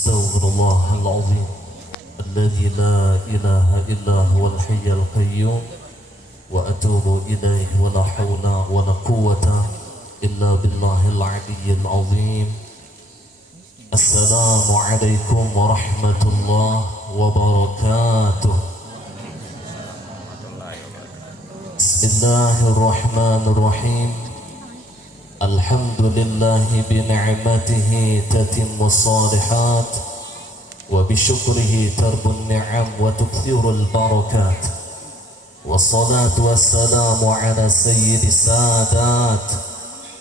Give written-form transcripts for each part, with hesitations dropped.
أستغفر الله العظيم الذي لا إله إلا هو الحي القيوم وأتوب إليه ولا حول ولا قوة إلا بالله العلي العظيم. السلام عليكم ورحمة الله وبركاته. بسم الله الرحمن الرحيم. الحمد لله بنعمته تتم الصالحات وبشكره ترب النعم وتكثر البركات، والصلاة والسلام على سيد السادات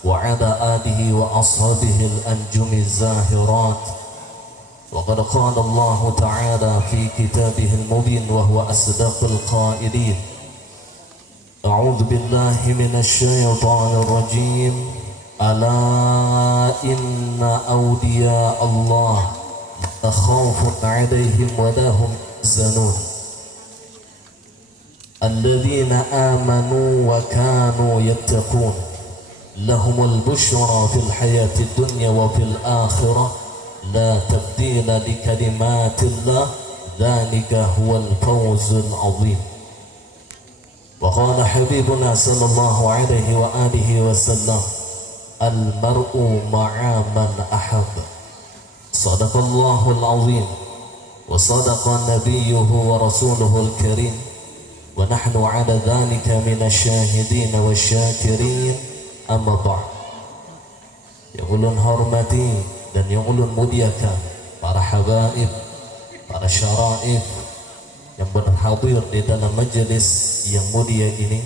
وعلى آله وأصحابه الأنجم الزاهرات. وقد قال الله تعالى في كتابه المبين وهو أصدق القائلين: أعوذ بالله من الشيطان الرجيم. ألا إن أولياء الله لا خوف عليهم ولا هم يحزنون الذين آمنوا وكانوا يتقون لهم البشرى في الحياة الدنيا وفي الآخرة لا تبديل لكلمات الله ذلك هو الفوز العظيم. وقال حبيبنا صلى الله عليه وآله وسلم: المرء مع من أحب. صدق الله العظيم وصدق نبيه ورسوله الكريم ونحن على ذلك من الشاهدين والسyakirin. Amma ba'd. Yang ulun hormati dan yang ulun muliakan para habaib, para syaraif yang berhadir di dalam majelis yang mulia ini,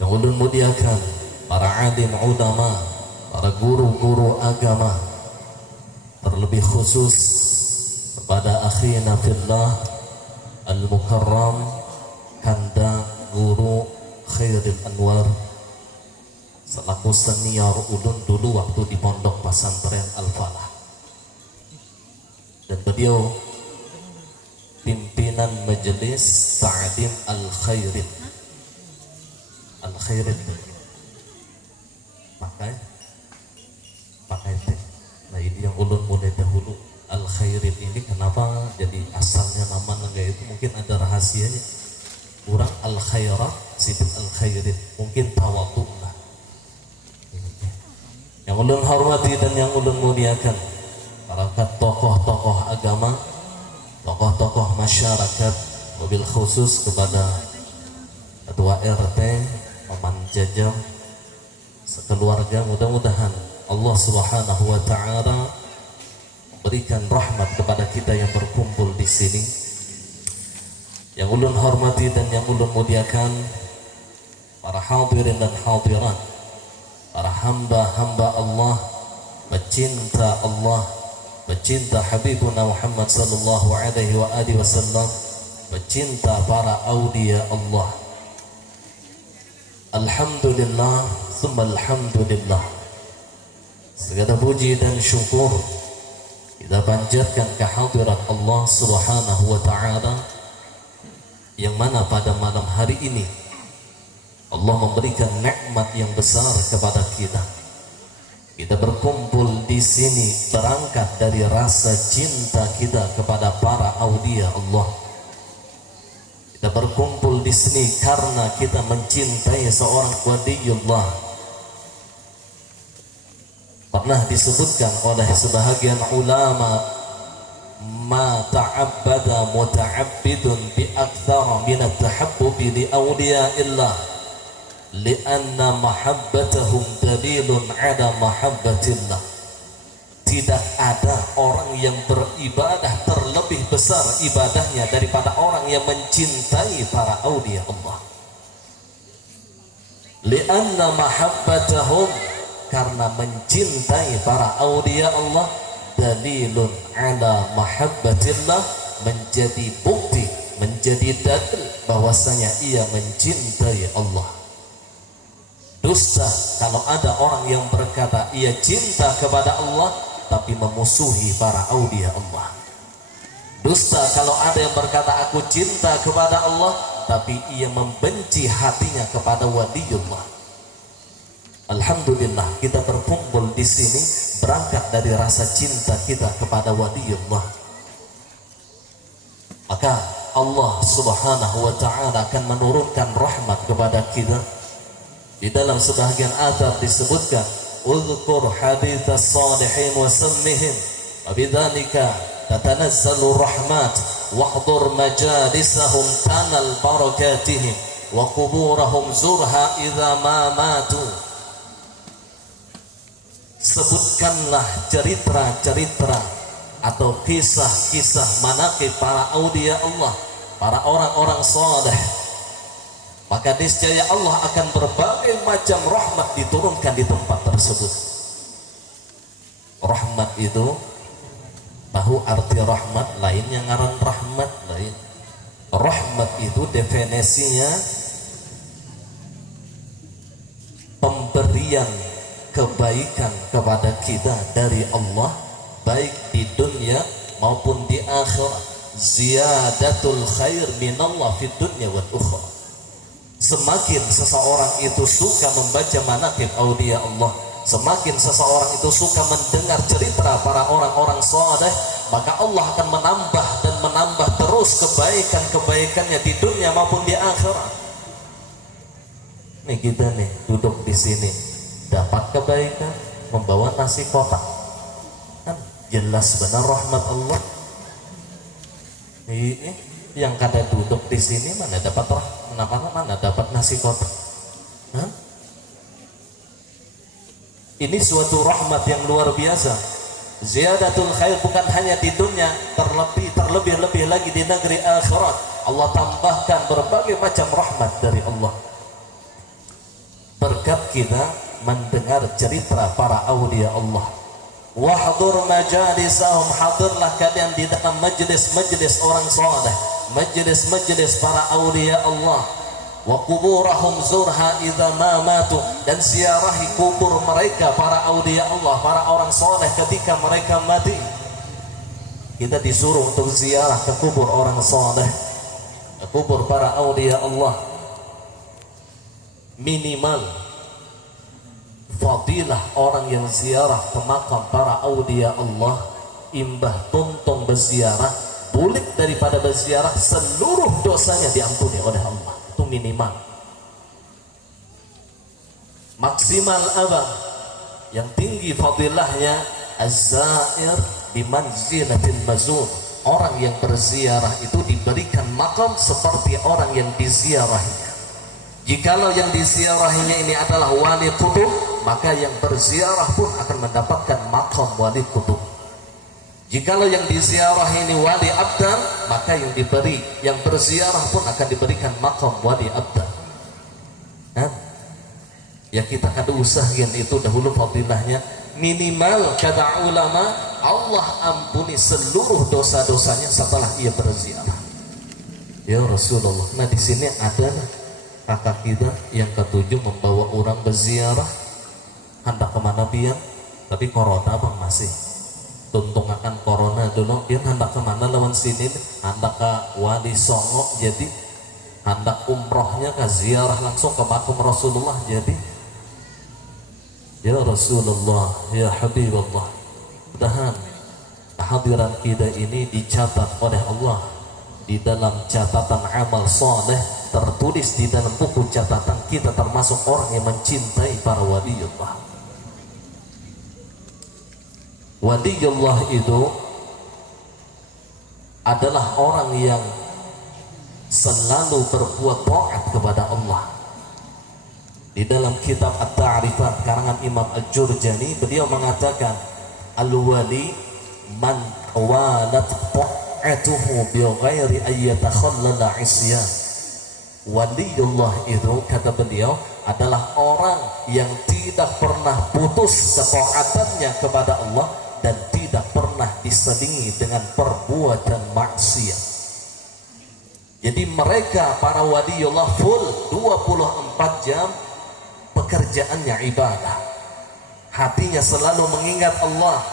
yang ulun muliakan para alim ulama, para guru-guru agama, terlebih khusus kepada akhina fillah al-mukarram Kanda Guru Khairil Anwar selaku senior ulun dulu waktu di pondok pesantren Al-Falah, dan beliau pimpinan majelis Ta'lim Al-Khairin. Al-Khairin pakai teh. Nah, ini yang ulun mulai dahulu. Al-Khairin ini kenapa jadi asalnya nama negara itu, mungkin ada rahasianya. Kurang al-khairat, sifat al-khairin, mungkin tawadhu lah. Yang ulun hormati dan yang ulun muliakan para tokoh-tokoh agama, tokoh-tokoh masyarakat, mobil khusus kepada ketua RT, paman jajam, sekeluarga. Mudah-mudahan Allah Subhanahu wa taala memberikan rahmat kepada kita yang berkumpul di sini. Yang ulun hormati dan yang ulun muliakan para hadirin dan hadirat, para hamba-hamba Allah, pecinta Allah, pecinta Habibuna Muhammad sallallahu alaihi wa alihi wasallam, pecinta para aulia Allah. Alhamdulillah, summa alhamdulillah. Segala puji dan syukur kita panjatkan kehadirat Allah Subhanahu wa taala, yang mana pada malam hari ini Allah memberikan nikmat yang besar kepada kita. Kita berkumpul di sini berangkat dari rasa cinta kita kepada para aulia Allah. Kita berkumpul di sini karena kita mencintai seorang waliullah. Pernah disebutkan oleh sebahagian ulama, ma ta'abbada muta'abbidun bi akthara min at-tahabbubi li awliya'illah li'anna mahabbatahum dalilun ala mahabbatillah. Tidak ada orang yang beribadah terlebih besar ibadahnya daripada orang yang mencintai para aulia Allah. Li'anna mahabbatahum, karena mencintai para aulia Allah, dalilun ala mahabbatillah, menjadi bukti, menjadi dalil bahwasanya ia mencintai Allah. Dusta kalau ada orang yang berkata ia cinta kepada Allah tapi memusuhi para aulia Allah. Dusta kalau ada yang berkata aku cinta kepada Allah tapi ia membenci hatinya kepada waliullah. Alhamdulillah kita berkumpul di sini berangkat dari rasa cinta kita kepada waliullah, maka Allah Subhanahu wa ta'ala akan menurunkan rahmat kepada kita. Di dalam sebahagian athar disebutkan, "Udhkur hadits salihin wa sammihim wa bidzalika tatanazzalu rahmat wahdhur majalisahum tanal barakatihim wa quburahum zurha idza ma matu." Sebutkanlah cerita-cerita atau kisah-kisah manaqib para aulia Allah, para orang-orang saleh, maka niscaya Allah akan berbagai macam rahmat diturunkan di tempat tersebut. Rahmat itu, tahu arti rahmat? Lain yang ngaran rahmat lain. Rahmat itu definisinya pemberian kebaikan kepada kita dari Allah, baik di dunia maupun di akhirat. Ziyadatul khair minallah fid dunya wal ukhra. Semakin seseorang itu suka membaca manaqib aulia Allah, semakin seseorang itu suka mendengar cerita para orang-orang saleh, maka Allah akan menambah dan menambah terus kebaikan-kebaikannya di dunia maupun di akhirat. Nih kita nih duduk di sini dapat kebaikan, membawa nasi kotak, kan jelas benar rahmat Allah. Ini yang kada duduk di sini mana dapat mana dapat nasi kotak? Hah? Ini suatu rahmat yang luar biasa. Ziyadatul khair bukan hanya di dunia, terlebih lagi di negeri akhirat. Allah tambahkan berbagai macam rahmat dari Allah berkat kita mendengar cerita para aulia Allah. Wahdur majalisahum, hadirlah kalian di dalam majlis-majlis orang saleh, majlis-majlis para aulia Allah. Wa quburahum zurha idza ma matu, dan ziarahi kubur mereka para aulia Allah, para orang saleh ketika mereka mati. Kita disuruh untuk ziarah ke kubur orang saleh, ke kubur para aulia Allah. Minimal fadilah orang yang ziarah ke makam para aulia Allah, imbah tuntung berziarah, bulik daripada berziarah, seluruh dosanya diampuni oleh Allah. Itu minimal. Maksimal apa? Yang tinggi fadilahnya, az-zair bimanzilatil mazur. Orang yang berziarah itu diberikan makam seperti orang yang diziarahinya. Jikalau yang diziarahinya ini adalah wali kutub, maka yang berziarah pun akan mendapatkan makam wali kutub. Jikalau yang diziarah ini wali abdan, maka yang berziarah pun akan diberikan makam wali abdan. Nah, ya kita kada usahakan itu dahulu fadilahnya. Minimal kata ulama, Allah ampuni seluruh dosa-dosanya setelah ia berziarah. Ya Rasulullah. Nah di sini ada kakak kita yang ketujuh membawa orang berziarah, hendak kemana biar, tapi corona bang masih tuntung akan corona dulu, dia hendak kemana lawan sini, hendak ke Wadi Songo, jadi hendak umrohnya ke ziarah langsung ke makam Rasulullah. Jadi ya Rasulullah, ya Habibullah, mudahan kehadiran kita ini dicatat oleh Allah di dalam catatan amal soleh, tertulis di dalam buku catatan kita termasuk orang yang mencintai para waliullah. Waliullah itu adalah orang yang selalu berbuat taat kepada Allah. Di dalam kitab At-Ta'rifat karangan Imam Al-Jurjani, beliau mengatakan al-wali man walat ta'atuhu bi ghairi ayyatakhallala isyan. Waliullah itu, kata beliau, adalah orang yang tidak pernah putus ketaatannya kepada Allah dan tidak pernah diselingi dengan perbuatan maksiat. Jadi mereka para waliullah full 24 jam pekerjaannya ibadah. Hatinya selalu mengingat Allah.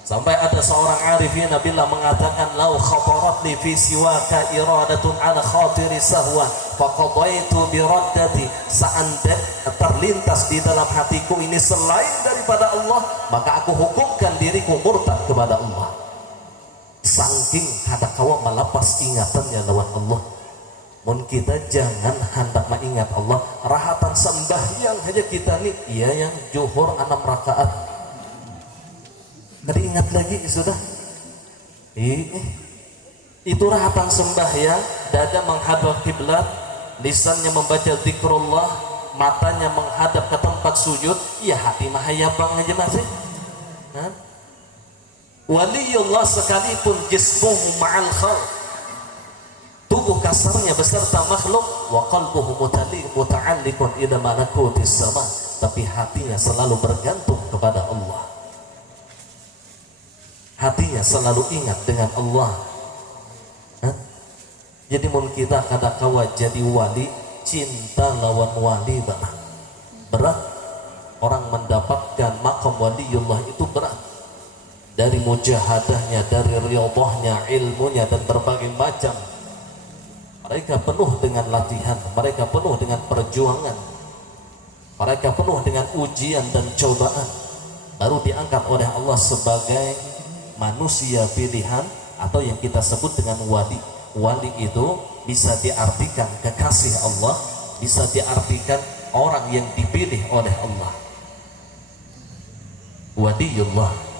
Sampai ada seorang arifin Nabilah mengatakan, lau khatarat li fi siwaka iradatun ala khatiri sahwa faqadaitu biraddati, seandainya terlintas di dalam hatiku ini selain daripada Allah, maka aku hukumkan diriku murtad kepada Allah. Saking kada kawa melepas ingatannya lawan Allah. Mun kita jangan hendak mengingat Allah, rahatan sembahyang aja kita nih, iya yang zuhur 6 rakaat. Kada ingat lagi sudah. Itu rahatan sembahyang, dada menghadap kiblat, lisannya membaca zikrullah, matanya menghadap ke tempat sujud, ya hati mahayabang aja masih. Waliullah sekalipun jismuhu ma'al khalq, tubuh kasarnya beserta makhluk, wa qalbuhu muta'alliqun ila malakutis sama, tapi hatinya selalu bergantung kepada Allah. Hatinya selalu ingat dengan Allah. Jadi mun kita kada kawa jadi wali, cinta lawan wali berat. Orang mendapatkan makam waliullah itu berat. Dari mujahadahnya, dari riyadhahnya, ilmunya dan berbagai macam. Mereka penuh dengan latihan, mereka penuh dengan perjuangan, mereka penuh dengan ujian dan cobaan, baru diangkat oleh Allah sebagai manusia pilihan atau yang kita sebut dengan wali. Wali itu bisa diartikan kekasih Allah, bisa diartikan orang yang dipilih oleh Allah. Waliullah.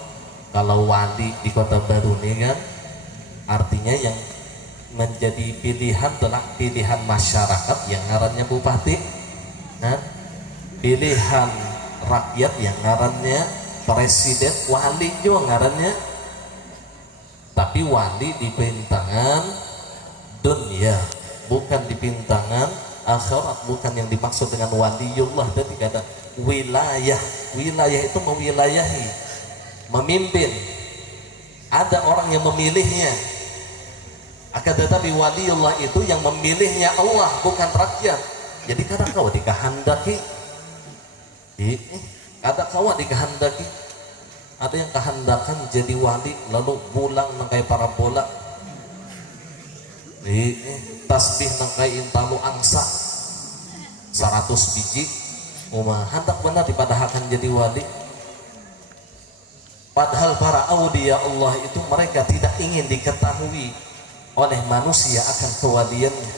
Kalau wali di Kota Baru ini kan artinya yang menjadi pilihan adalah pilihan masyarakat yang ngarannya bupati, pilihan rakyat yang ngarannya presiden, wali juga ngarannya. Tapi wali di pintangan dunia, bukan di pintangan akhirat, bukan yang dimaksud dengan waliullah. Jadi kata wilayah, wilayah itu mewilayahi, memimpin. Ada orang yang memilihnya. Akan tetapi waliullah itu yang memilihnya Allah, bukan rakyat. Jadi kadang kau dikehendaki, kadang kau dikehendaki. Ada yang kehendakan jadi wali lalu pulang nangkai para bola, tasbih nangkai intalu angsa 100 biji, hendak benar dipadahkan jadi wali. Padahal para aulia Allah itu mereka tidak ingin diketahui oleh manusia akan kewaliannya.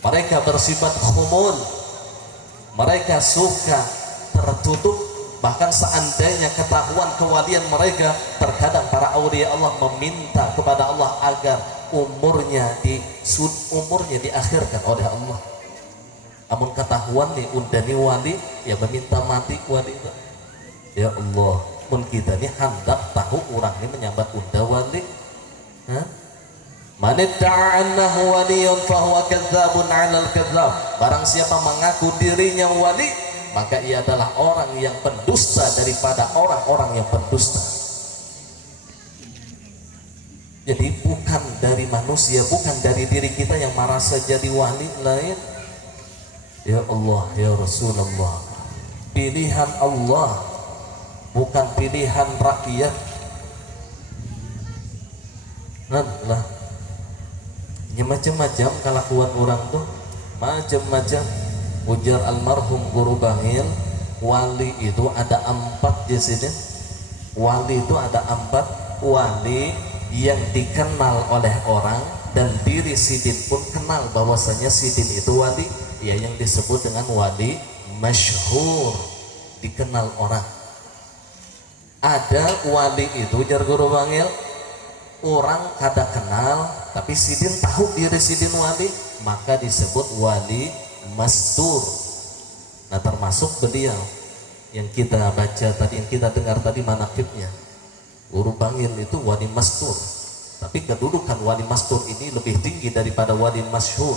Mereka bersifat khumul, mereka suka tertutup. Bahkan seandainya ketahuan kewalian mereka, terkadang para aulia Allah meminta kepada Allah agar umurnya diakhirkan oleh Allah. Namun ketahuan nih undani wali, ya meminta mati wali. Ya Allah, pun kita ini hendak tahu orang ini menyambat unda wali. Man idda'a annahu waliyun fahuwa kadzdzabun 'alal kadzdzab. Barang siapa mengaku dirinya wali, maka ia adalah orang yang pendusta daripada orang-orang yang pendusta. Jadi bukan dari manusia, bukan dari diri kita yang merasa jadi wali lain. Ya Allah, ya Rasulullah, pilihan Allah, bukan pilihan rakyat. Nah, ya macam-macam kelakuan orang tuh, macam-macam. Ujar almarhum Guru Bangil, wali itu ada 4 di sini. Wali itu ada 4. Wali yang dikenal oleh orang dan diri sidin pun kenal bahwasanya sidin itu wali, ya yang disebut dengan wali masyhur, dikenal orang. Ada wali itu jar Guru Bangil, orang kada kenal tapi sidin tahu diri sidin wali, maka disebut wali mastur. Nah, termasuk beliau yang kita baca tadi, yang kita dengar tadi manaqibnya. Guru Bangil itu wali mastur, tapi kedudukan wali mastur ini lebih tinggi daripada wali masyhur,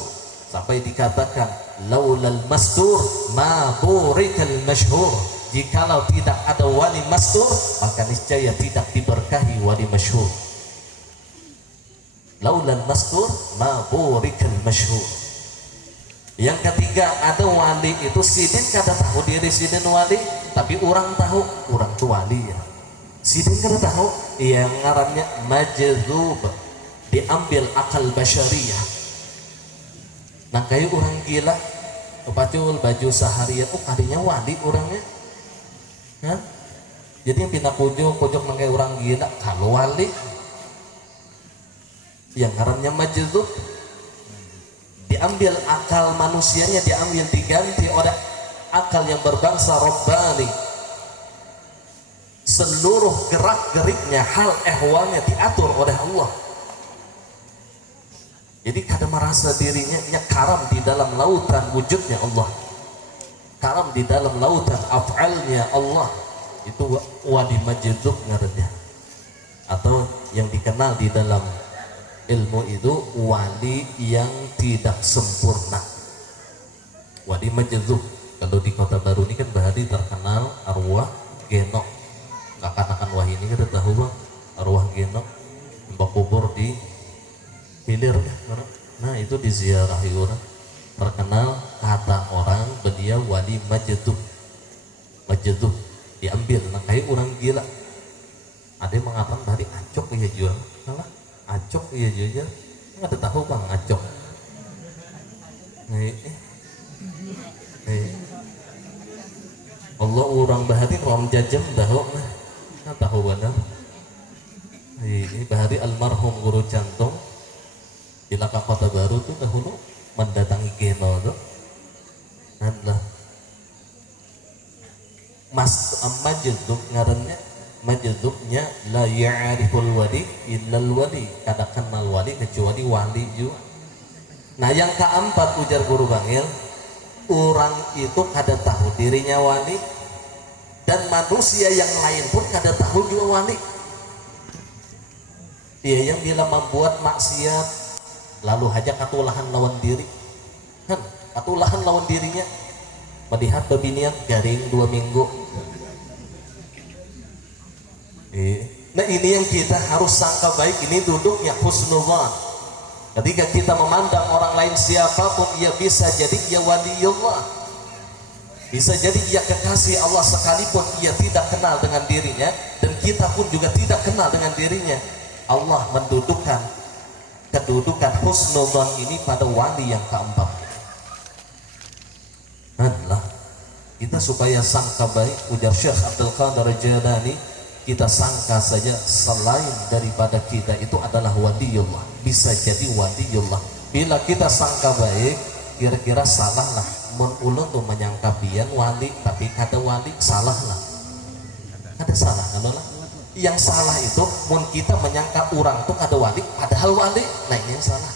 sampai dikatakan laulal mastur ma burikal masyhur. Jikalau tidak ada wali mastur, maka niscaya tidak diberkahi wali masyhur. Laulal mastur ma burikal masyhur. Yang ketiga, ada wali itu sidin kada tahu diri sidin wali, tapi orang tahu orang tu wali ya. Sidin kada tahu yang ngarannya majdzub, diambil akal basyariyah. Nah kayak orang gila pacul baju seharian kadinya wali orangnya. Hah? Jadi yang pindah pojok nangkai orang gila kalau wali yang ngarannya majdzub, diambil akal manusianya, diambil diganti oleh akal yang berbangsa Rabbani. Seluruh gerak-geriknya, hal ehwalnya diatur oleh Allah. Jadi kada merasa dirinya karam di dalam lautan wujudnya Allah, karam di dalam lautan af'alnya Allah. Itu wali majdzub ngarannya, atau yang dikenal di dalam ilmu itu wali yang tidak sempurna. Wali majdzub kalau di Kota Baru ini kan bahari terkenal arwah genok. Akan wahini kita tahu bang, arwah genok mbak kubur di hilir. Nah itu diziarahi orang, terkenal kata orang beliau wali majdzub. Majdzub diambil, nah kayak orang gila. Ada yang mengatakan bahari acok ya jual, salah acok ya jual, nggak ada tahu bang acok. Allah orang bahari rom jajam dahok nah tahu benar. Ini bahari almarhum guru cantung di Laka Kota Baru tuh dahulu mendatangi Geno tuh. Adalah mas majdzub ngarannya, majdzubnya la ya'riful wali illal wali, kada kenal wali kecuali wali juga. Nah yang keempat ujar guru Bangil, orang itu kada tahu dirinya wali, dan manusia yang lain pun kada tahu juga wali. Dia yang bila membuat maksiat lalu haja katulahan lawan diri, kan katulahan lawan dirinya, melihat bebinian garing 2 minggu. Nah ini yang kita harus sangka baik, ini duduknya husnuzan. Ketika kita memandang orang lain siapapun, ia bisa jadi ia waliullah, bisa jadi ia kekasih Allah sekalipun ia tidak kenal dengan dirinya, dan kita pun juga tidak kenal dengan dirinya. Allah mendudukan kedudukan husnuzan ini pada wali yang keempat. Adalah kita supaya sangka baik, ujar Syekh Abdul Qadir Jailani, kita sangka saja selain daripada kita itu adalah waliullah, bisa jadi waliullah. Bila kita sangka baik, kira-kira salah lah. Mun ulun tuh menyangka bian wali tapi kada wali, salah lah. Ada salah kan lah. Yang salah itu mun kita menyangka orang tuh kada wali padahal wali, nah ini yang salah.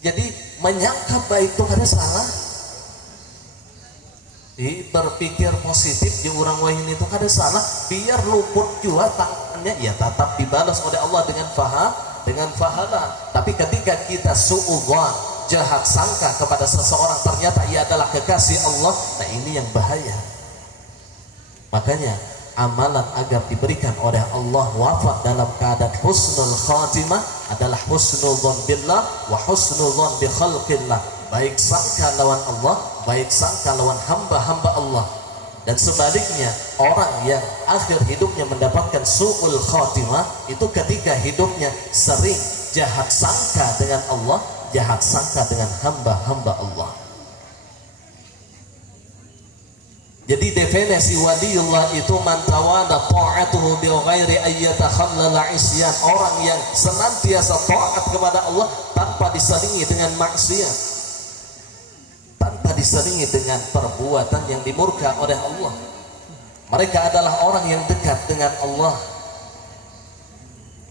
Jadi menyangka baik tuh kada salah. Berpikir positif di orang wahini itu kada salah, biar luput juga tangannya ya tetap dibalas oleh Allah dengan fahala. Tapi ketika kita suudzon, jahat sangka kepada seseorang, ternyata ia adalah kekasih Allah, nah ini yang bahaya. Makanya amalan agar diberikan oleh Allah wafat dalam keadaan husnul khatimah adalah husnudzon billah wa husnudzon bi khalqillah, baik sangka lawan Allah, baik sangka lawan hamba-hamba Allah. Dan sebaliknya, orang yang akhir hidupnya mendapatkan su'ul khatimah itu ketika hidupnya sering jahat sangka dengan Allah, jahat sangka dengan hamba-hamba Allah. Jadi definisi waliullah itu man tawada ta'atuhu bi ghairi ayyatakhallala isyan, orang yang senantiasa taat kepada Allah tanpa diselingi dengan maksiat, tanpa diselingi dengan perbuatan yang dimurka oleh Allah. Mereka adalah orang yang dekat dengan Allah.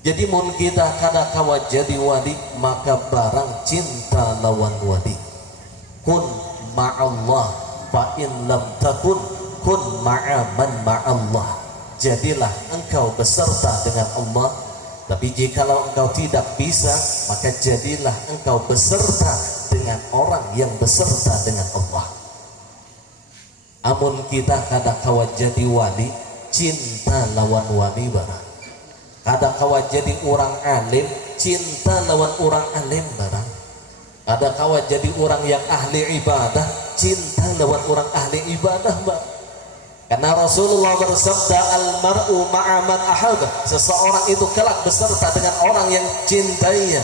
Jadi mun kita kada kawa jadi wali, maka barang cinta lawan wali. Kun ma'allah fa in lam takun kun ma'a man ma'allah. Jadilah engkau beserta dengan Allah, tapi jikalau engkau tidak bisa, maka jadilah engkau beserta dengan orang yang beserta dengan Allah. Amun kita kada kawa jadi wali, cinta lawan wali barang. Kada kawa jadi orang alim, cinta lawan orang alim barang. Kada kawa jadi orang yang ahli ibadah, cinta lawan orang ahli ibadah barang. Karena Rasulullah bersabda, al-mar'u ma'a man ahab, seseorang itu kelak beserta dengan orang yang cintainya.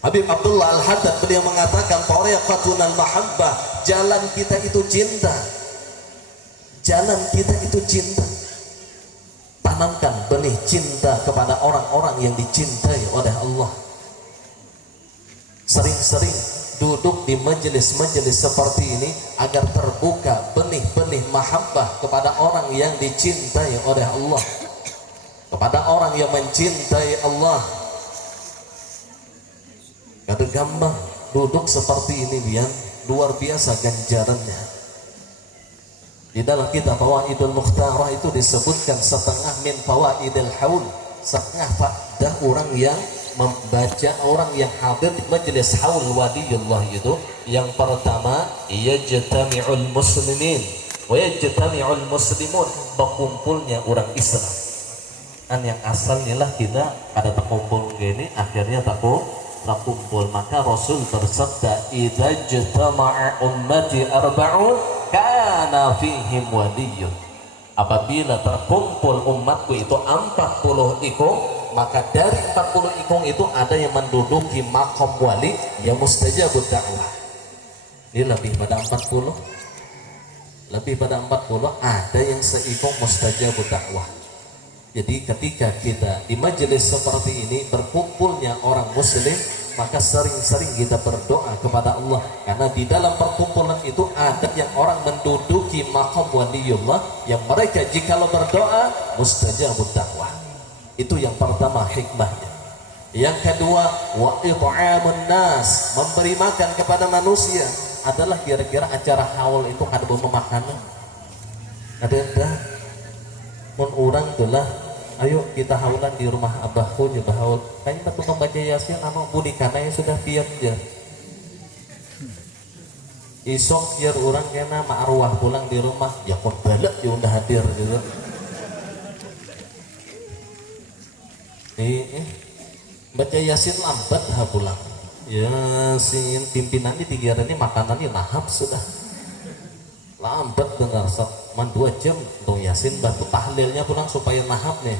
Habib Abdullah Al-Haddad beliau mengatakan, tariqatunal mahabbah, jalan kita itu cinta. Jalan kita itu cinta. Tanamkan benih cinta kepada orang-orang yang dicintai oleh Allah. Sering-sering duduk di majelis-majelis seperti ini agar terbuka benih-benih mahabbah kepada orang yang dicintai oleh Allah, kepada orang yang mencintai Allah. Kada gampang duduk seperti ini, biar luar biasa ganjarannya. Di dalam kitab Fawaidul Mukhtarah itu disebutkan setengah min fawaidil haul, setengah faedah orang yang membaca, orang yang hadir di majelis haul waliyullah itu. Yang pertama, yajtami'ul muslimin wa yajtami'ul muslimun, berkumpulnya orang Islam. Kan yang asalnya lah kita ada terkumpul gini, akhirnya terkumpul. Maka Rasul bersabda, idza jtama'a ummati arba'un kana fihim waliyyun. Apabila terkumpul umatku itu 40 ikung, maka dari 40 ikung itu ada yang menduduki maqam wali yang mustajabud da'wah. Ini lebih pada 40, lebih pada 40 ada yang seikung mustajabud da'wah. Jadi ketika kita di majelis seperti ini berkumpulnya orang muslim, maka sering-sering kita berdoa kepada Allah, karena di dalam perkumpulan itu ada yang orang menduduki maqam waliullah yang mereka jikalau berdoa mustajabud dakwah. Itu yang pertama hikmahnya. Yang kedua, wa it'amun nas, memberi makan kepada manusia. Adalah kira-kira acara haul itu kada makanan. Ada mun orang tulah, ayo kita haulan di rumah abahku juga haul. Kayaknya tukang baca yasin anu bunikana yang sudah pian aja. Isok jar orang kena ma'arwah pulang di rumah, ya kok balak ya udah hadir gitu. Baca yasin lambat ha pulang. Yasin pimpinan di tiga ini makanannya lahap sudah. Lambat dengar man 2 jam dong yasin batu tahlilnya pulang supaya nahap nih.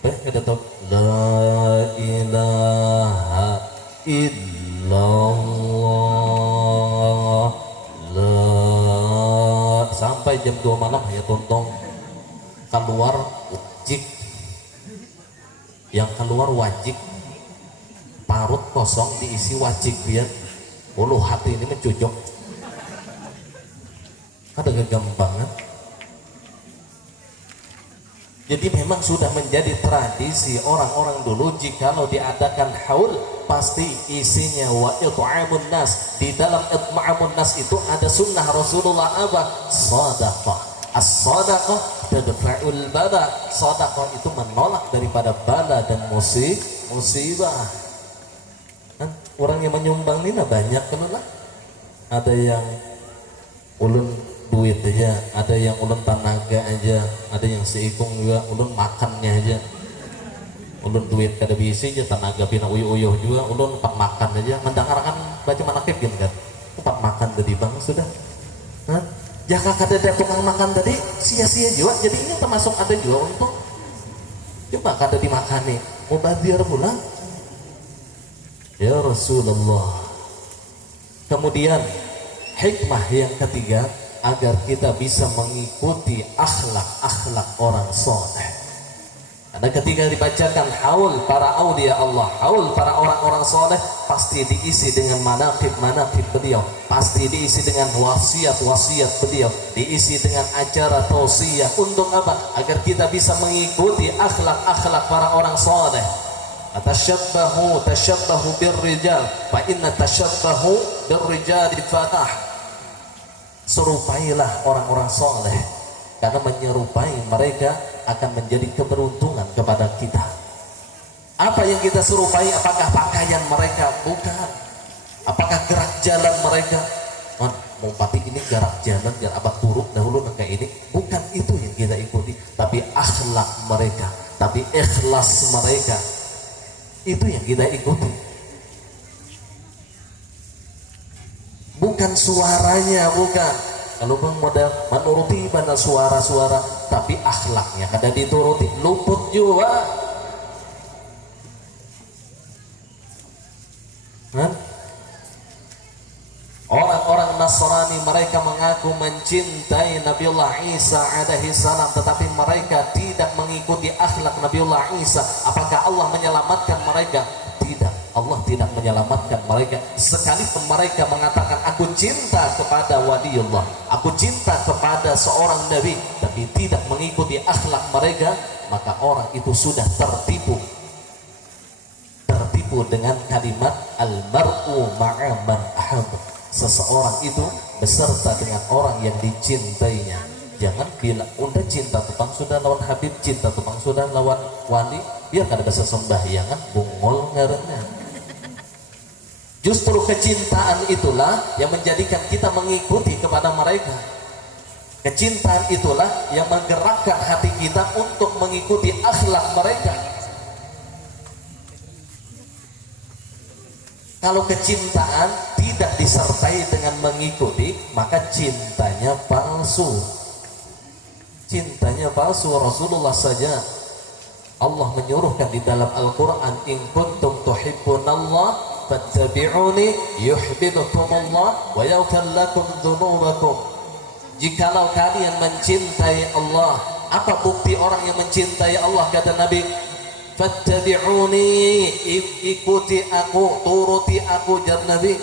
Kada tahu la ilaha illallah la sampai jam 2 malam ya tontong keluar wajib, yang keluar wajib parut kosong diisi wajib biar ulu hati ini mencujok. Ada kegampangan. Jadi memang sudah menjadi tradisi orang-orang dulu, jikalau diadakan haul pasti isinya wa it'amun nas. Di dalam it'amun nas itu ada sunnah Rasulullah apa? Shadaqah. As-shadaqah tadfa'ul bala. Shadaqah itu menolak daripada bala dan musibah. Kan orang yang menyumbang ini banyak kan lah. Ada yang ulun duit aja, ada yang ulun tenaga aja, ada yang seikung juga ulun makannya aja. Ulun duit kada bisa aja, tenaga pina uyuh-uyuh juga, ulun empat makan aja. Mendengarkan baca manakib kan, empat makan tadi bang sudah. Nah, jika kada ada tukang makan tadi sia-sia juga. Jadi ini termasuk ada juga untuk coba kada dimakani, mau badir pula. Ya Rasulullah. Kemudian hikmah yang ketiga, agar kita bisa mengikuti akhlak-akhlak orang soleh. Karena ketika dibacakan haul para aulia Allah, haul para orang-orang soleh, pasti diisi dengan manaqib-manaqib beliau, pasti diisi dengan wasiat-wasiat beliau, diisi dengan acara tausiah. Untuk apa? Agar kita bisa mengikuti akhlak-akhlak para orang soleh. Tashabbahu birrijal fa inna tashabbahu birrijali fatah. Serupailah orang-orang soleh, karena menyerupai mereka akan menjadi keberuntungan kepada kita. Apa yang kita serupai? Apakah pakaian mereka? Bukan. Apakah gerak jalan mereka? Mau pati ini gerak jalan biar apa turuk dahulu kayak ini? Bukan itu yang kita ikuti, tapi akhlak mereka, tapi ikhlas mereka. Itu yang kita ikuti. Bukan suaranya, bukan. Kalau bang model menuruti mana suara-suara, tapi akhlaknya kada dituruti, luput juga. Orang-orang Nasrani mereka mengaku mencintai Nabiullah Isa alaihi salam, tetapi mereka tidak mengikuti akhlak Nabiullah Isa. Apakah Allah menyelamatkan mereka? Tidak, Allah tidak menyelamatkan mereka. Sekalipun mereka mengatakan aku cinta kepada waliullah, aku cinta kepada seorang nabi, tapi tidak mengikuti akhlak mereka, maka orang itu sudah tertipu dengan kalimat al-mar'u ma'a man ahab. Seseorang itu beserta dengan orang yang dicintainya. Jangan bilang udah cinta tupang sudah lawan Habib, cinta tupang sudah lawan wali, biar kada bisa sembahyangan bungol ngaranna. Justru kecintaan itulah yang menjadikan kita mengikuti kepada mereka. Kecintaan itulah yang menggerakkan hati kita untuk mengikuti akhlak mereka. Kalau kecintaan tidak disertai dengan mengikuti, maka cintanya palsu. Cintanya palsu. Rasulullah saja Allah menyuruhkan di dalam Al-Quran, in kuntum tuhibbunallah fattabi'uni yuhibbukumullah wa yaghfir lakum dzunubakum. Jikalau kalian mencintai Allah, apa bukti orang yang mencintai Allah? Kata Nabi, fattabi'uni, ikuti aku, turuti aku. Jar Nabi,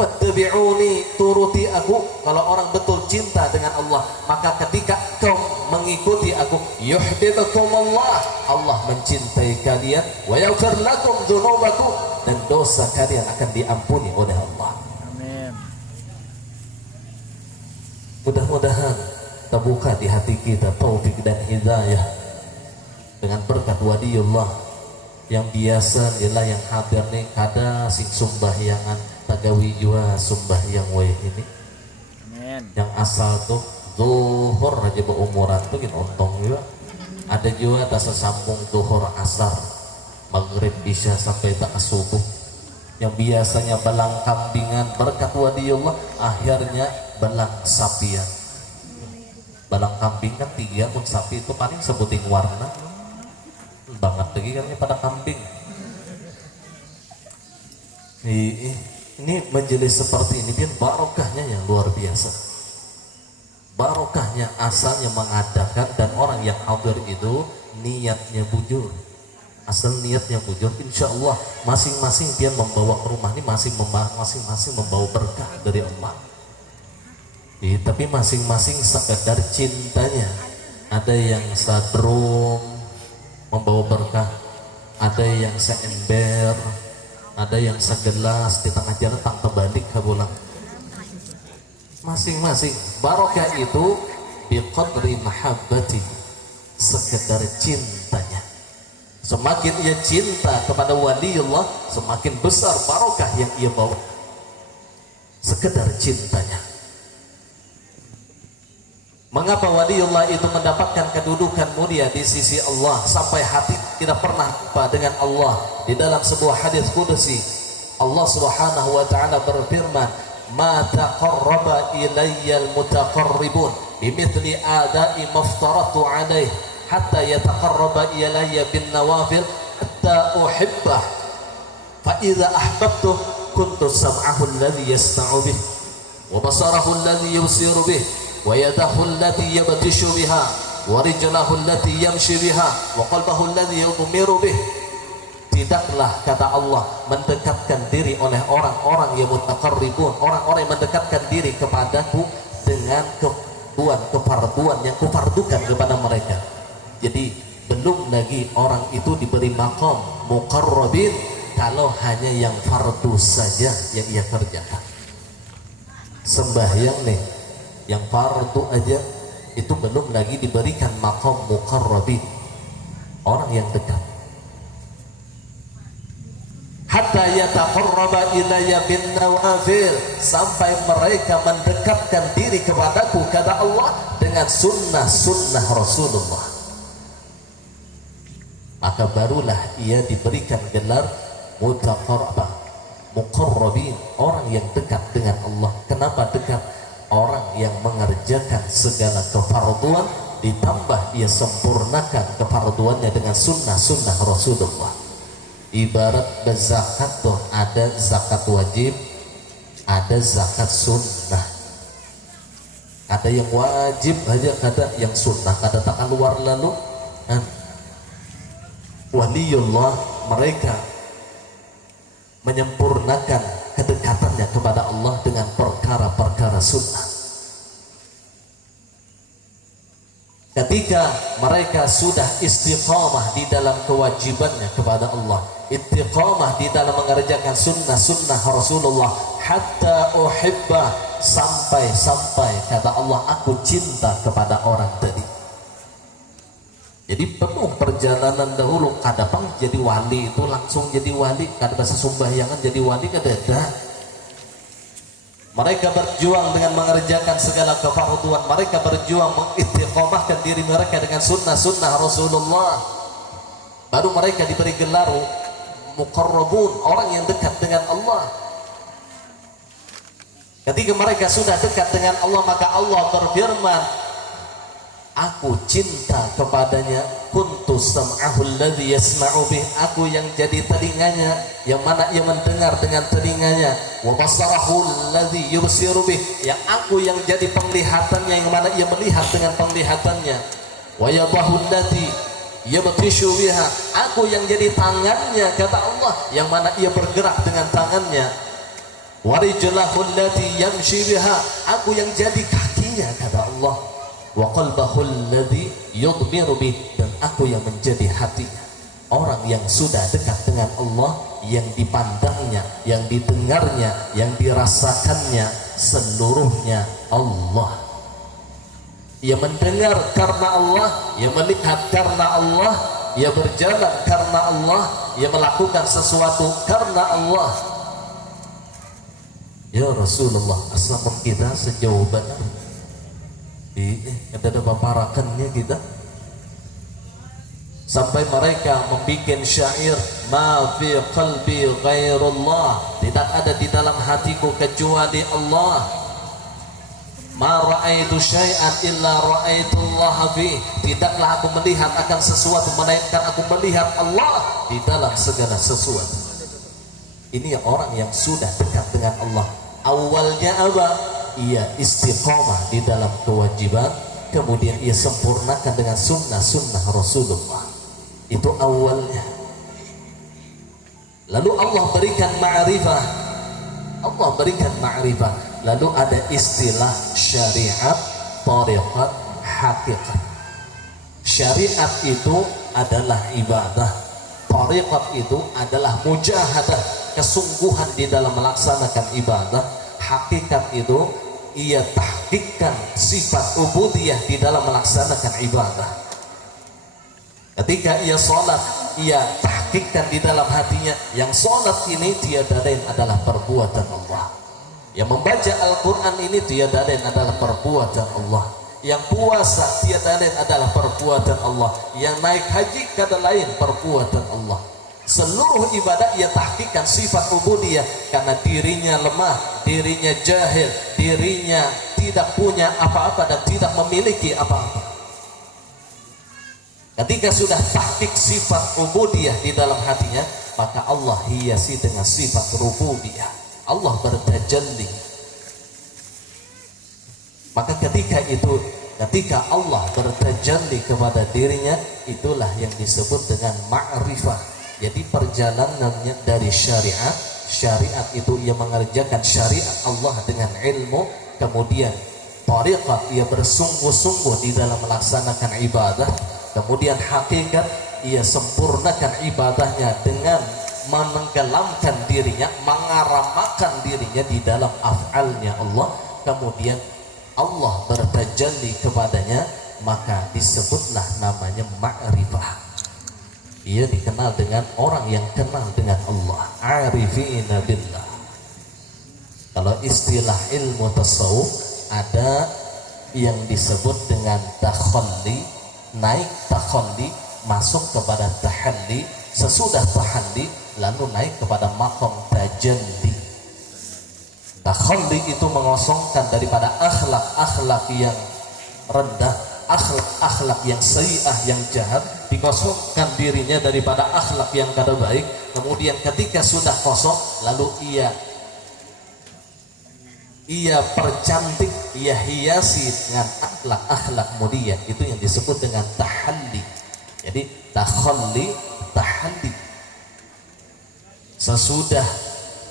fattabi'uni, turuti aku. Kalau orang betul cinta dengan Allah, maka ketika kau mengikuti aku, yuhibbukumullah, Allah mencintai kalian, wa yaghfir lakum dzunubakum, dan dosa kalian akan diampuni oleh Allah. Amin. Mudah-mudahan terbuka di hati kita taufik dan hidayah dengan berkat waliullah yang biasa adalah yang hadir nih kada sing sumbahyangan tagawi jua sumbahyang wae ini. Amin. Yang asal tuh zuhur aja berumuran tuh gini ontong juga. Ada juga tak sesambung zuhur asar maghrib isya sampai tak subuh. Yang biasanya belang kambingan berkat waliullah akhirnya belang sapian. Belang kambing kan 3, pun sapi itu paling sebuting warna banget lagi kan pada kambing. Ini majelis seperti ini kan barokahnya yang luar biasa. Barokahnya asalnya mengadakan, dan orang yang hadir itu niatnya bujur. Asal niatnya bujur, insya Allah masing-masing dia membawa ke rumah ini masing-masing membawa berkah dari Allah. Tapi masing-masing sekedar cintanya. Ada yang sadrung membawa berkah, ada yang seember, ada yang segelas di tengah jalan tak terbalik kabulang. Masing-masing barokah itu biqadri mahabbati, sekedar cintanya. Semakin ia cinta kepada waliullah, semakin besar barokah yang ia bawa. Sekedar cintanya. Mengapa waliullah itu mendapatkan kedudukan mulia di sisi Allah sampai hati tidak pernah lupa dengan Allah? Di dalam sebuah hadis qudsi, Allah Subhanahu wa taala berfirman, "Ma taqarraba ilayyal mutaqarribun bimithli ada'i maftaratu 'alaihi hatta yataqarraba ilayya bin nawafil hatta uhibbah. Fa idza ahbabtuh kuntu sam'ahu alladhi yasma'u bih wa basarahu alladhi yubsiru bih wa yadahu allati yabtishu biha wa rijlahu allati yamshi biha wa qalbahu alladhi yudmiru bih." Tidaklah, kata Allah, mendekatkan diri oleh orang-orang yang mutaqarribun, orang-orang yang mendekatkan diri kepadaku dengan kefarduan yang kufardukan kepada mereka. Jadi belum lagi orang itu diberi maqam muqarrabin kalau hanya yang fardu saja yang ia kerjakan. Sembahyang nih yang fardu aja itu belum lagi diberikan maqam muqarrabin, orang yang dekat. Hatta yataqarraba ilayya bin nawafil, sampai mereka mendekatkan diri kepadaku, kata Allah, dengan sunnah-sunnah Rasulullah. Maka barulah ia diberikan gelar muqarrabin, orang yang dekat dengan Allah. Kenapa dekat? orang yang mengerjakan segala kefarduan ditambah ia sempurnakan kefarduannya dengan sunnah-sunnah Rasulullah. Ibarat berzakat tuh ada zakat wajib, ada zakat sunnah. Ada yang wajib aja, ada yang sunnah, ada tak keluar lalu. Waliullah mereka menyempurnakan kedekatannya kepada Allah dengan perkara-perkara sunnah. Ketika mereka sudah istiqamah di dalam kewajibannya kepada Allah, istiqamah di dalam mengerjakan sunnah-sunnah Rasulullah, hatta uhibba, sampai kata Allah aku cinta kepada orang tadi. Jadi penuh perjalanan dahulu, kadang jadi wali itu langsung jadi wali, kada bahasa sumbayangan jadi wali kada. Mereka berjuang dengan mengerjakan segala kefarduan, mereka berjuang mengistiqomahkan diri mereka dengan sunnah-sunnah Rasulullah. Baru mereka diberi gelar muqarrabun, orang yang dekat dengan Allah. Ketika mereka sudah dekat dengan Allah, maka Allah berfirman, aku cinta kepadanya, kuntu sam'ahu alladhi yasma'u bih, aku yang jadi telinganya, yang mana ia mendengar dengan telinganya, wa basarahu alladhi yubsiru bih, yang aku yang jadi penglihatannya, yang mana ia melihat dengan penglihatannya, wa yadahu alladhi yabtishu biha, aku yang jadi tangannya, kata Allah, yang mana ia bergerak dengan tangannya, wa rijlahu allati yamshi biha, aku yang jadi kakinya, kata Allah, wa qalbahu alladhi yudmiru bih, dan aku yang menjadi hatinya. Orang yang sudah dekat dengan Allah, yang dipandangnya, yang didengarnya, yang dirasakannya seluruhnya Allah. Ia mendengar karena Allah, ia melihat karena Allah, ia berjalan karena Allah, ia melakukan sesuatu karena Allah. Ya Rasulullah, asal kita sejauh mana ada paparakannya kita, sampai mereka membuat syair, ma fi qalbi ghairullah, tidak ada di dalam hatiku kecuali Allah, ma ra'aitu syai'an illa ra'aitullah fi, tidaklah aku melihat akan sesuatu melainkan aku melihat Allah di dalam segala sesuatu. Ini orang yang sudah dekat dengan Allah. Awalnya apa? Ia istiqamah di dalam kewajiban, kemudian ia sempurnakan dengan sunnah-sunnah Rasulullah. Itu awalnya. Lalu Allah berikan ma'rifah, Allah berikan ma'rifah. Lalu ada istilah syariat, tariqat, hakikat. Syariat itu adalah ibadah, tariqat itu adalah mujahadah, kesungguhan di dalam melaksanakan ibadah. Hakikat itu ia tahqiqkan sifat ubudiyah di dalam melaksanakan ibadah. Ketika ia sholat, ia tahqiqkan di dalam hatinya, yang sholat ini tiada lain adalah perbuatan Allah. Yang membaca Al-Quran ini tiada lain adalah perbuatan Allah. Yang puasa tiada lain adalah perbuatan Allah. Yang naik haji tiada lain perbuatan Allah. Seluruh ibadah ia tahqiqkan sifat ubudiyah, karena dirinya lemah, dirinya jahil, dirinya tidak punya apa-apa dan tidak memiliki apa-apa. Ketika sudah tahqiq sifat ubudiyah di dalam hatinya, maka Allah hiasi dengan sifat rububiyah. Allah bertajalli. Maka ketika Allah bertajalli kepada dirinya, itulah yang disebut dengan ma'rifah. Jadi perjalanannya dari syariat, syariat itu ia mengerjakan syariat Allah dengan ilmu, kemudian tariqat ia bersungguh-sungguh di dalam melaksanakan ibadah, kemudian hakikat ia sempurnakan ibadahnya dengan menenggelamkan dirinya, mengaramakan dirinya di dalam af'alnya Allah, kemudian Allah bertajalli kepadanya, maka disebutlah namanya ma'rifah. Ia dikenal dengan orang yang kenal dengan Allah, arifina billah. Kalau istilah ilmu tasawuf, ada yang disebut dengan takhalli, naik takhalli, masuk kepada tahalli, sesudah tahalli lalu naik kepada maqam tajalli. Takhalli itu mengosongkan daripada akhlak-akhlak yang rendah, akhlak-akhlak yang sayyi'ah, yang jahat, dikosongkan dirinya daripada akhlak yang kada baik. Kemudian ketika sudah kosong, lalu ia percantik, ia hiasi dengan akhlak-akhlak mulia. Itu yang disebut dengan tahalli. Jadi takhalli, tahalli. Sesudah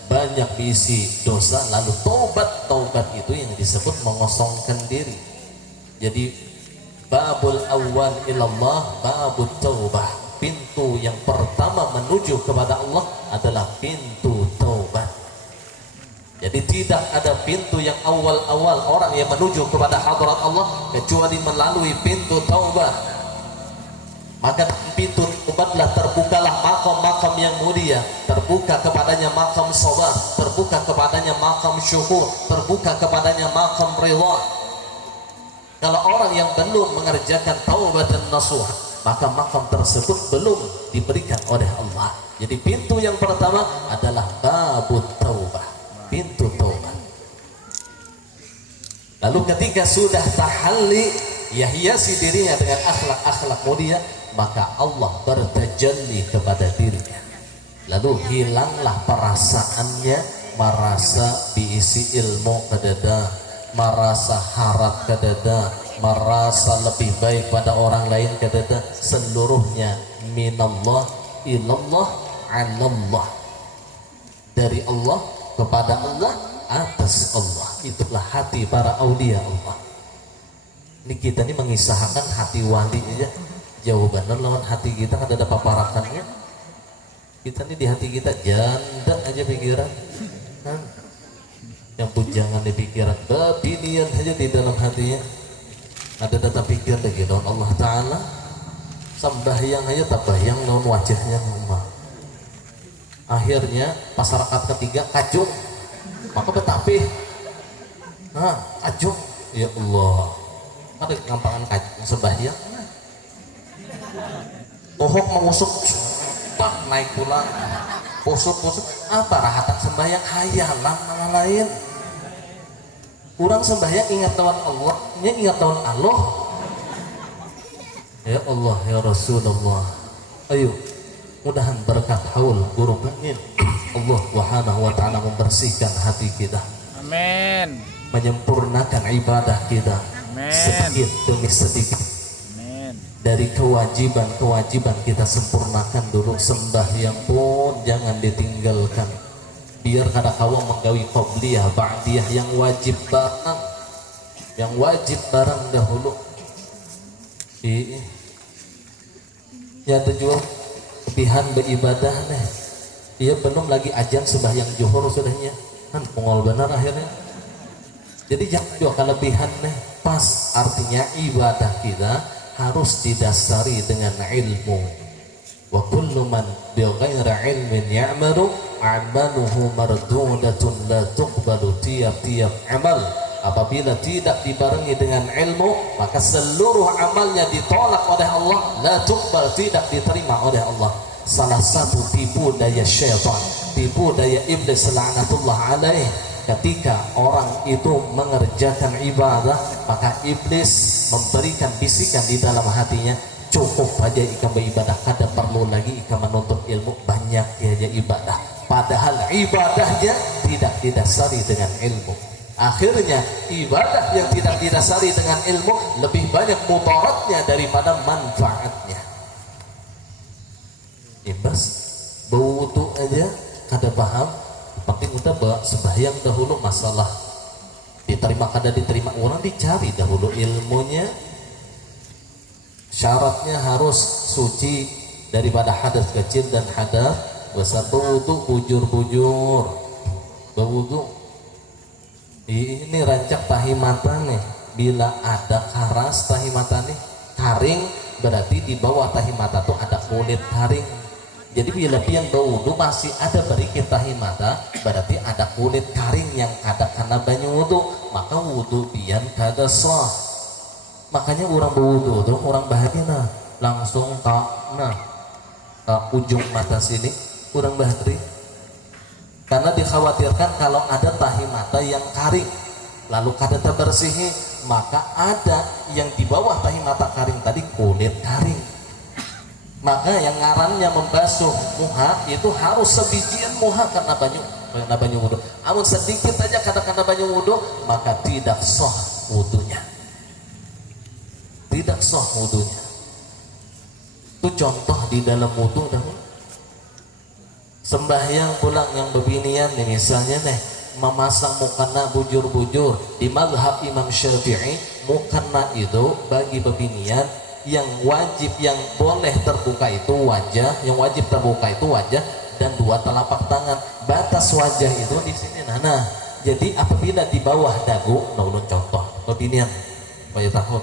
banyak diisi dosa, lalu taubat itu yang disebut mengosongkan diri. Jadi babul awal ilallah babut taubah. Pintu yang pertama menuju kepada Allah adalah pintu taubat. Jadi tidak ada pintu yang awal-awal orang yang menuju kepada hadrat Allah kecuali melalui pintu taubat. Maka pintu taubatlah terbukalah makam-makam yang mulia, terbuka kepadanya makam sabar, terbuka kepadanya makam syukur, terbuka kepadanya makam ridha. Kalau orang yang belum mengerjakan taubat dan nasuh, maka makam tersebut belum diberikan oleh Allah. Jadi pintu yang pertama adalah babut taubah, pintu taubat. Lalu ketika sudah tahalli, ia hiasi dirinya dengan akhlak-akhlak mulia, maka Allah bertajalli kepada dirinya. Lalu hilanglah perasaannya merasa diisi ilmu kedada, merasa harap kedada, merasa lebih baik pada orang lain kedada. Seluruhnya minallah ilallah anallah, dari Allah kepada Allah, atas Allah. Itulah hati para aulia Allah. Ini kita ini mengisahkan hati wali aja, jawabannya lawan hati kita kan ada paparakannya. Kita ini di hati kita janda aja pikiran, yang bujangan di pikiran, batinian aja di dalam hatinya ada data pikir lagi lawan Allah Ta'ala. Sembahyang aja tak bayang lawan wajahnya Allah. Akhirnya pas rakaat ketiga kacung, maka betapih kacung, ya Allah. Ada gampangan kacung sembahyang, tohok mengusuk, naik pulang, pusuk apa rahatan sembahyang, hayalan malah lain. Kurang sembahyang ingat lawan Allah, ingat lawan Allah. Ya Allah, ya Rasulullah, ayo mudahan berkat haul guru banin Allah Subhanahu wa ta'ala membersihkan hati kita, amin, menyempurnakan ibadah kita, amin, sedikit demi sedikit. Amin. Dari kewajiban kita sempurnakan dulu. Sembahyang pun jangan ditinggalkan, biar kada kawa menggawi qabliyah ba'diyah, yang wajib barang dahulu. Ya tujuan lebihan beribadah nih, dia belum lagi ajan sembahyang zuhur sudahnya kan pengol benar akhirnya. Jadi jangan juga kelebihan nih, pas artinya ibadah kita harus didasari dengan ilmu. Wa kullu man bighairi ilmin ya'malu amaluhu mardudatun la tuqbalu. Tiap-tiap amal apabila tidak dibarengi dengan ilmu, maka seluruh amalnya ditolak oleh Allah, la tuqbal, tidak diterima oleh Allah. Salah satu tipu daya syaitan, tipu daya iblis la'natullah alaih, ketika orang itu mengerjakan ibadah, maka iblis memberikan bisikan di dalam hatinya, cukup aja ikan beribadah, kada perlu lagi ikan menuntut ilmu, banyak aja ibadah, padahal ibadahnya tidak didasari dengan ilmu. Akhirnya ibadah yang tidak didasari dengan ilmu lebih banyak mudaratnya daripada manfaatnya. Imbas berwudu aja kada paham, penting kita sembahyang dahulu, masalah diterima kada diterima orang dicari dahulu ilmunya. Syaratnya harus suci daripada hadas kecil dan hadas besar. Berwudu bujur-bujur, berwudu. Ini rancak tahi mata nih, bila ada karas tahi mata nih karing, berarti di bawah tahi mata tuh ada kulit karing. Jadi bila pian berwudu masih ada berikit tahi mata, berarti ada kulit karing yang kada kena banyu wudu, maka wudu pian kada sah. Makanya orang berwudu tuh orang bahagia langsung tak ujung mata sini orang bahagia Karena dikhawatirkan kalau ada tahi mata yang kering lalu kada terbersihi, maka ada yang di bawah tahi mata kering tadi kulit kering. Maka yang ngarannya membasuh muha itu harus sebijian muha karena banyu wudu. Amun sedikit aja karena banyu wudu, maka tidak sah wudunya. Tidak sah wudunya. Itu contoh di dalam wudu dahulu. Sembahyang pulang yang bebinian nih, misalnya nih memasang mukena bujur-bujur. Di mazhab Imam Syafi'i, mukena itu bagi bebinian yang wajib, yang boleh terbuka itu wajah, yang wajib terbuka itu wajah dan dua telapak tangan. Batas wajah itu di sini. Nah, jadi apabila di bawah dagu, ulun contoh bebinian, supaya tahu.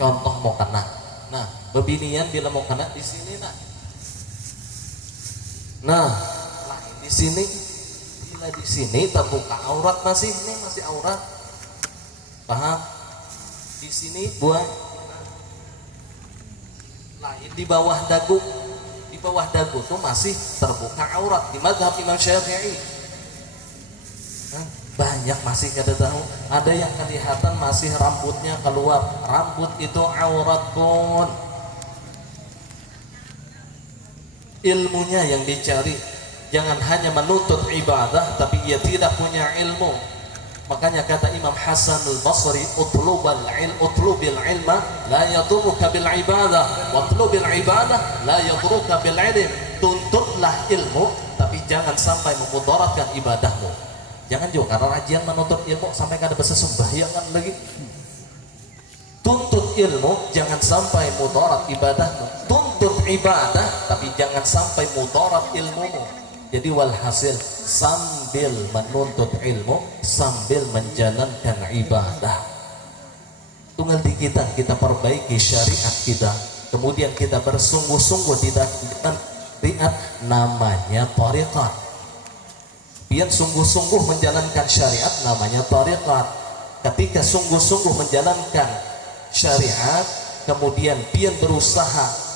Contoh mau kena. Nah, bebinian bila mau kena di sini nak. Nah, lain di sini. Bila di sini terbuka aurat masih, ini masih aurat. Paham? Di sini buat. Lain di bawah dagu. Di bawah dagu tuh masih terbuka aurat di mazhab Imam Syafi'i. Banyak masih kada tahu. Ada yang kelihatan masih rambutnya keluar. Rambut itu aurat pun. Ilmunya yang dicari. Jangan hanya menuntut ibadah tapi ia tidak punya ilmu. Makanya kata Imam Hasan al-Basri, utlubil ilma la yadurruka bil ibadah, watlubil ibadah la yadurruka bil ilm. Tuntutlah ilmu tapi jangan sampai memudaratkan ibadahmu. Jangan juga karena rajin menuntut ilmu sampai kada bisa sembahyangan lagi. Tuntut ilmu jangan sampai mudarat ibadahmu. Tuntut ibadah tapi jangan sampai mudarat ilmumu. Jadi walhasil sambil menuntut ilmu sambil menjalankan ibadah. Tunggal di kita perbaiki syariat kita. Kemudian kita bersungguh-sungguh di dalam syariat namanya thariqat. Pian sungguh-sungguh menjalankan syariat namanya thariqat. Ketika sungguh-sungguh menjalankan syariat, kemudian pian berusaha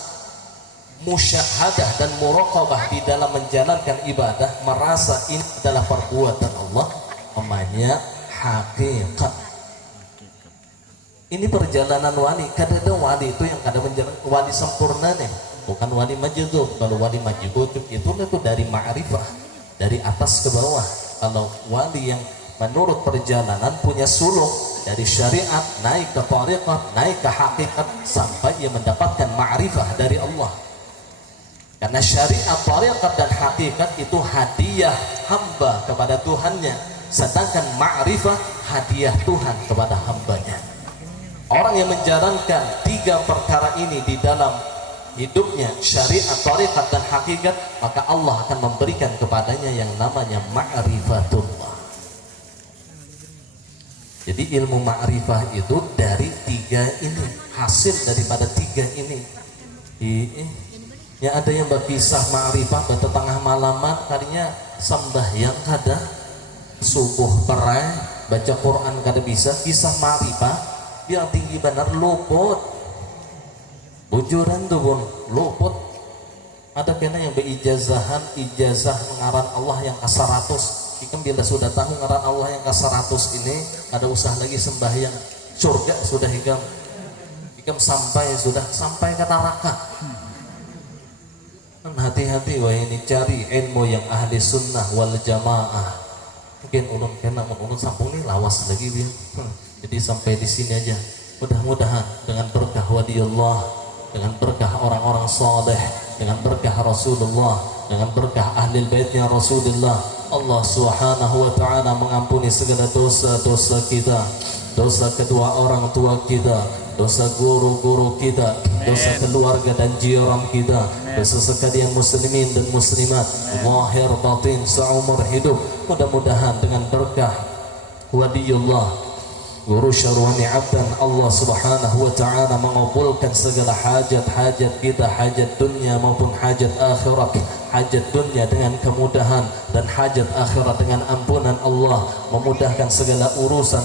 musyahadah dan muraqabah di dalam menjalankan ibadah, merasa ini adalah perbuatan Allah, namanya hakikat. Ini perjalanan wali. Kadang wali itu yang kadang menjalankan wali sempurna nih, bukan wali majdzub. Kalau wali majdzub itu dari ma'rifah, dari atas ke bawah. Kalau wali yang menurut perjalanan punya suluk dari syariat naik ke thariqat, naik ke hakikat sampai ia mendapatkan ma'rifah dari Allah. Karena syariat, thariqat dan hakikat itu hadiah hamba kepada Tuhannya, sedangkan ma'rifah hadiah Tuhan kepada hambanya. Orang yang menjalankan tiga perkara ini di dalam hidupnya, syariat, thariqat dan hakikat, maka Allah akan memberikan kepadanya yang namanya ma'rifatullah. Jadi ilmu ma'rifah itu dari tiga ini, hasil daripada tiga ini. Ya ada yang berkisah ma'rifah pada tengah malaman kalinya sembahyang kada, subuh perai, baca Quran kada bisa, kisah ma'rifah yang tinggi benar luput. Bujuran tuh bun, luput. Ada kena yang berijazahan, ijazah mengaran Allah yang ke-100. Ikam bila sudah tahu ngaran Allah yang ke-100 ini, ada usaha lagi sembahyang surga sudah ikam sudah sampai ke neraka. Hati-hati wah ini cari ilmu yang ahli sunnah wal jamaah. Mungkin ulun kena ulun sambung nih lawas lagi biar. Jadi sampai di sini aja. Mudah-mudahan dengan berkah waliullah, dengan berkah orang-orang saleh, dengan berkah Rasulullah, dengan berkah ahli baitnya Rasulullah, Allah Subhanahu wa taala mengampuni segala dosa-dosa kita, dosa kedua orang tua kita, dosa guru-guru kita, dosa keluarga dan jiran kita, dosa sekalian muslimin dan muslimat, zahir batin seumur hidup. Mudah-mudahan dengan berkah waliullah Guru Syarwani Abdan, Allah Subhanahu wa taala mengabulkan segala hajat-hajat kita, hajat dunia maupun hajat akhirat. Hajat dunia dengan kemudahan dan hajat akhirat dengan ampunan Allah, memudahkan segala urusan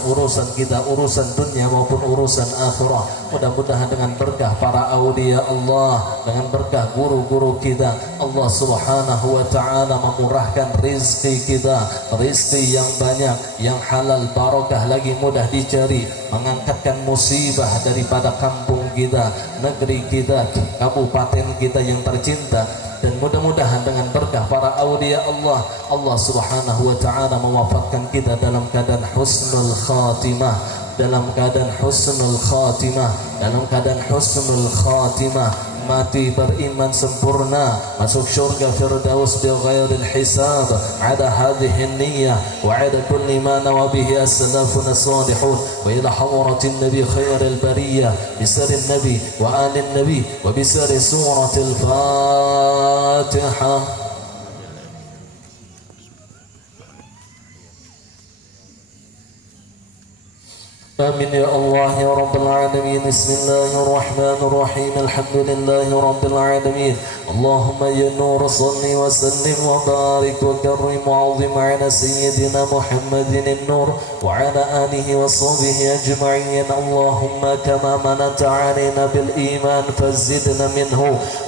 kita, urusan dunia maupun urusan akhirah. Mudah-mudahan dengan berkah para aulia Allah, dengan berkah guru-guru kita, Allah subhanahu wa ta'ala memurahkan rizki kita, rizki yang banyak, yang halal, barokah, lagi mudah dicari, mengangkatkan musibah daripada kampung kita, negeri kita, kabupaten kita yang tercinta. Dan mudah-mudahan dengan berkah para awliya Allah, Allah subhanahu wa ta'ala mewafatkan kita dalam keadaan husnul khatimah, dalam keadaan husnul khatimah, dalam keadaan husnul khatimah, mati beriman sempurna, masuk syurga firdaus bi ghairil hisab, ada hadhihi niyyah wa ada kulli ma nawa bihi as-salafun as-salihun, wa ila hadratin nabi khairil bariyah bisari nabi wa alin nabi wa bisari suratil Fatihah. آمين يا الله يا رب العالمين. بسم الله الرحمن الرحيم. الحمد لله رب العالمين. اللهم يا نور صل وسلم وبارك وكرم وعظم على سيدنا محمد النور وعلى آله وصحبه أجمعين. اللهم كما مننت علينا بالإيمان فزدنا منه،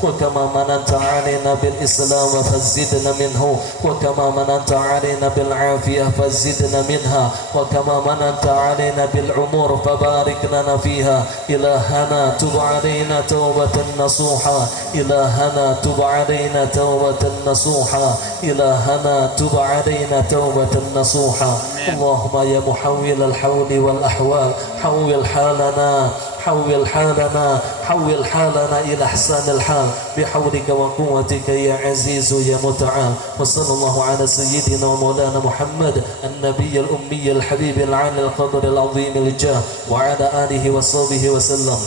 وكما مننت علينا بالإسلام فزدنا منه، وكما مننت علينا بالعافية فزدنا منها، وكما مننت علينا بالعمر فبارك لنا فيها. إلهنا تب علينا توبة نصوحا، إلهنا تب علينا توبة نصوحا، إلهنا تب علينا توبة نصوحا. اللهم يا محول الحول والأحوال حول حالنا، حول حالنا، حول حالنا إلى أحسن الحال بحولك وقوتك يا عزيز يا متعال. وصلى الله على سيدنا ومولانا محمد النبي الأمي الحبيب العالي القدر العظيم الجاه وعلى آله وصحبه وسلم.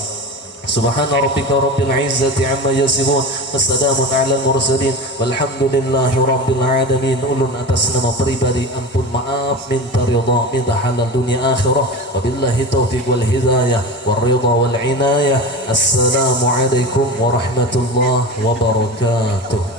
سبحان ربك رب العزة عما يصفون والسلام على المرسلين والحمد لله رب العالمين. Ulun atas nama pribadi ampun maaf, minta ridha, minta halal dunia akhirah. Wabillahi taufiq wal hidayah wal ridha wal inayah. Assalamu alaikum warahmatullahi wabarakatuh.